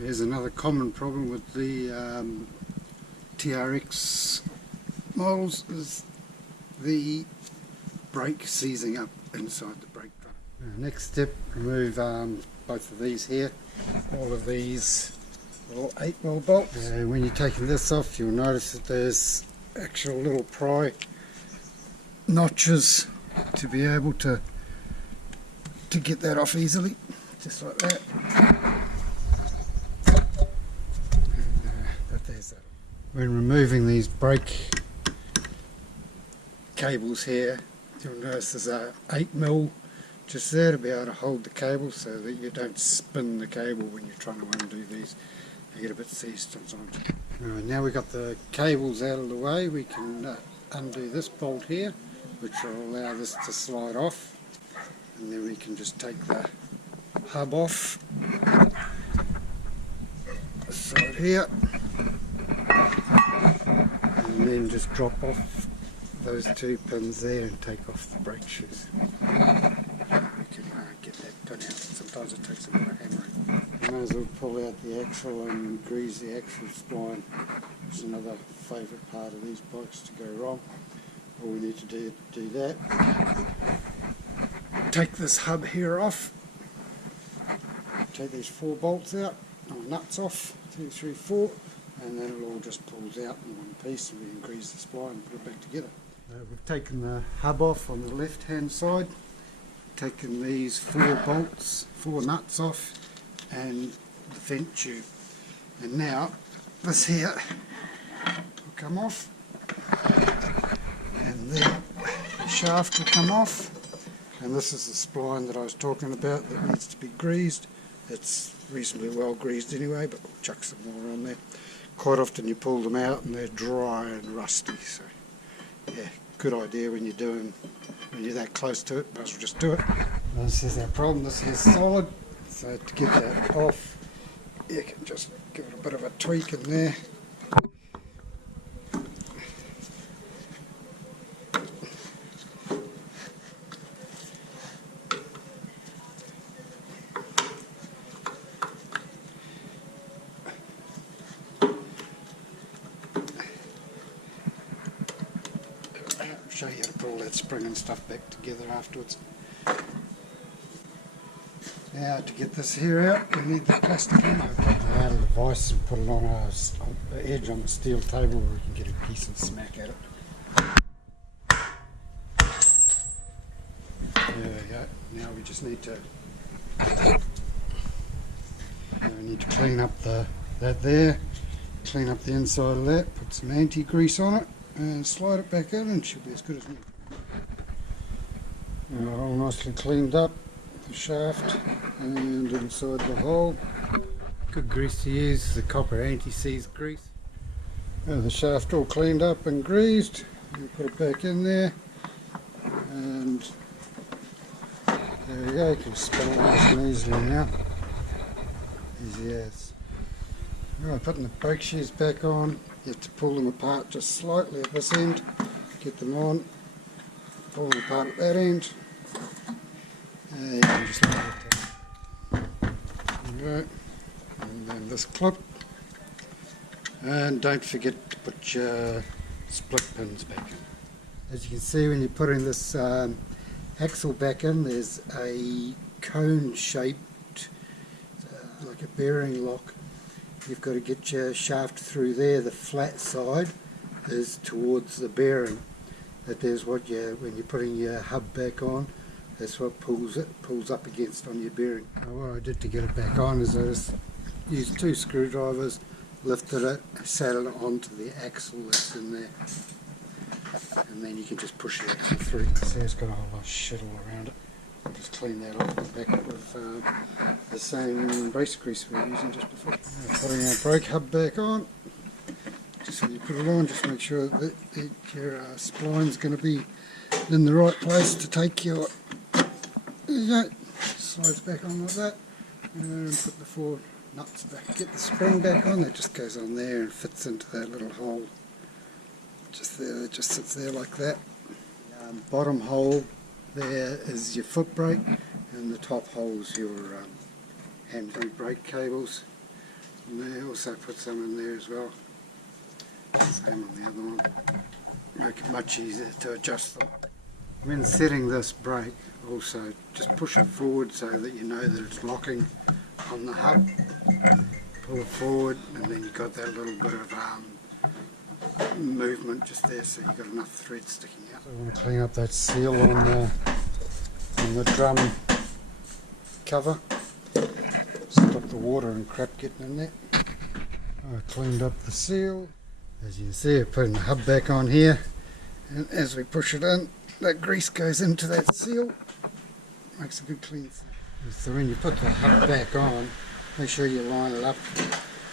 Here's another common problem with the TRX models, is the brake seizing up inside the brake drum. Next step, remove both of these here, all of these little 8mm bolts. And when you're taking this off, you'll notice that there's actual little pry notches to be able to get that off easily, just like that. But there's that. When removing these brake cables here, you'll notice there's a 8mm just there to be able to hold the cable so that you don't spin the cable when you're trying to undo these. They get a bit seized sometimes. Right, now we've got the cables out of the way, we can undo this bolt here, which will allow this to slide off, and then we can just take the hub off this side here, and then just drop off those two pins there and take off the brake shoes. We can get that done out. Sometimes it takes a bit of hammering. You may as well pull out the axle and grease the axle spline. It's another favourite part of these bikes to go wrong. All we need to do that. Take this hub here off. Take these 4 bolts out, or nuts off, 2, 3, 4, and then it all just pulls out in one piece, and we can grease the spline and put it back together. We've taken the hub off on the left hand side, taken these 4 bolts, 4 nuts off, and the vent tube. And now this here will come off, and then the shaft will come off, and this is the spline that I was talking about that needs to be greased. It's reasonably well greased anyway, but we'll chuck some more on there. Quite often you pull them out and they're dry and rusty, so yeah, good idea when you're that close to it, might as well just do it. This is our problem, this is solid, so to get that off, you can just give it a bit of a tweak in there. Show you how to pull that spring and stuff back together afterwards. Now to get this here out, we need the plastic in. I'll take it out of the vise and put it on an edge on the steel table where we can get a decent smack at it. There we go. Now we just need to clean up that there, clean up the inside of that, put some anti-grease on it, and slide it back in, and it should be as good as new. All nicely cleaned up, the shaft and inside the hole. Good grease to use, the copper anti-seize grease. The shaft all cleaned up and greased, you put it back in there, and there we go, you can spin it nice and easily now. Easy as. Right, putting the brake shoes back on, you have to pull them apart just slightly at this end, get them on, pull them apart at that end, and you can just let it down. There you go. And then this clip, and don't forget to put your split pins back in. As you can see, when you're putting this axle back in, there's a cone shaped, like a bearing lock. You've got to get your shaft through there. The flat side is towards the bearing. That is what when you're putting your hub back on, that's what pulls up against on your bearing. Now what I did to get it back on is I just used 2 screwdrivers, lifted it, sat it onto the axle that's in there, and then you can just push the axle through. See, it's got a whole lot of shit all around it. I'll just clean that off and back with the same brace grease we were using just before. Now putting our brake hub back on. Just when you put it on, just make sure that your spline's going to be in the right place to take your. There you go. Slides back on like that, and put the 4 nuts back. Get the spring back on. That just goes on there and fits into that little hole. Just there. It just sits there like that. Bottom hole there is your foot brake, and the top hole's your hand-free brake cables. And they also put some in there as well. Same on the other one. Make it much easier to adjust them. When setting this brake, also just push it forward so that you know that it's locking on the hub. Pull it forward, and then you've got that little bit of movement just there, so you've got enough thread sticking out. So I want to clean up that seal on the drum cover. Stop the water and crap getting in there. I cleaned up the seal. As you can see, I'm putting the hub back on here, and as we push it in, that grease goes into that seal. Makes a good clean. So when you put the hub back on, make sure you line it up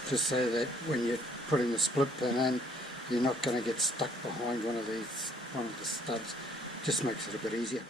just so that when you're putting the split pin in, you're not going to get stuck behind one of the studs. Just makes it a bit easier.